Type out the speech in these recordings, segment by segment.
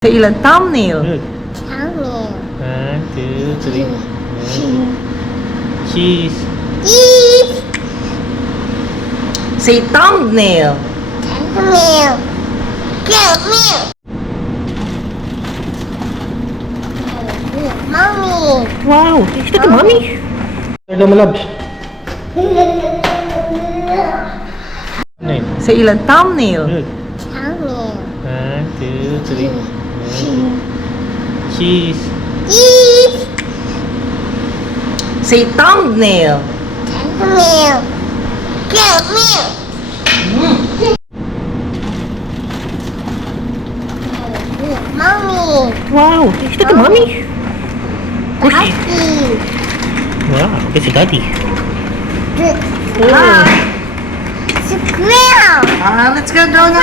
Sa ilan? Thumbnail. Good. Thumbnail. 1, 2, 3. Cheese. Cheese. Say thumbnail. Thumbnail. Thumbnail. Mommy. Wow, is that mommy? Hello, my loves. Ano yun? Sa ilan? Thumbnail. Good. Thumbnail. 1, 2, 3. Cheese. Cheese. Say thumbnail. Thumbnail. Thumbnail. Mommy. Wow, is that mommy? Daddy. Wow, kasi daddy. Hi. Squirrel. Let's go, go na.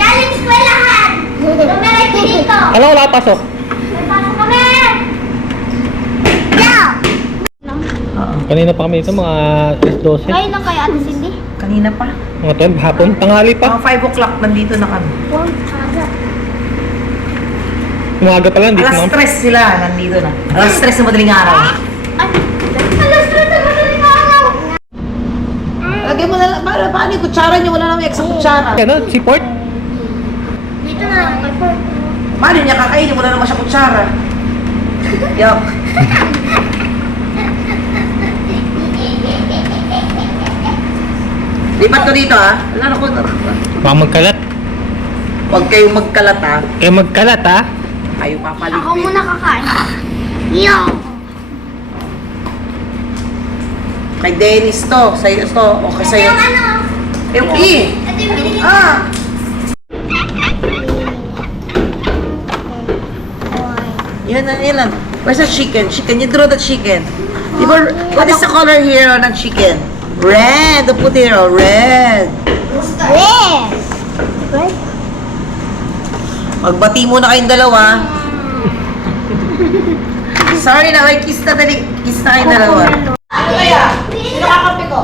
Galing eskwelahan. Dumiretso dito. Alam, wala pasok. May pasok kami. Go. Kanina pa kami ito, mga 12. Ngayon lang kaya Ate Cindy? Kanina pa. Mga 12, hapon, tanghali pa. Mga 5 o'clock nandito na kami. Umaga pa lang, dito Alas na. 3 sila nandito na. Alas 3 na madaling araw. Alas 3 na madaling araw. Lagyan mo na lang. Paano yung kutsara nyo? Wala naman extra kutsara. Ano, seaport? Dito na lang. Paano niya kakainin? Wala naman siya kutsara. Yuck. Lipat ko dito ah. Wala na ko. Baka magkalat. Huwag kayong magkalat ah. Kaya magkalat, ha? Kayo Ako papalipin. muna kakain. Yo. Kay Dennis to. Sa'yo to. O kay sa'yo. Ano? Eh, okay. Ito yung binigay. Ah. Yan na, yan lang. Where's the chicken? Chicken. You draw the chicken. What is the color here on the chicken? Red. The put here. Red. Red. Red. Magbati muna kayong dalawa. Sorry na, may kiss na dali. Kiss na kayong dalawa. Ano kaya? Sino kakampi ko?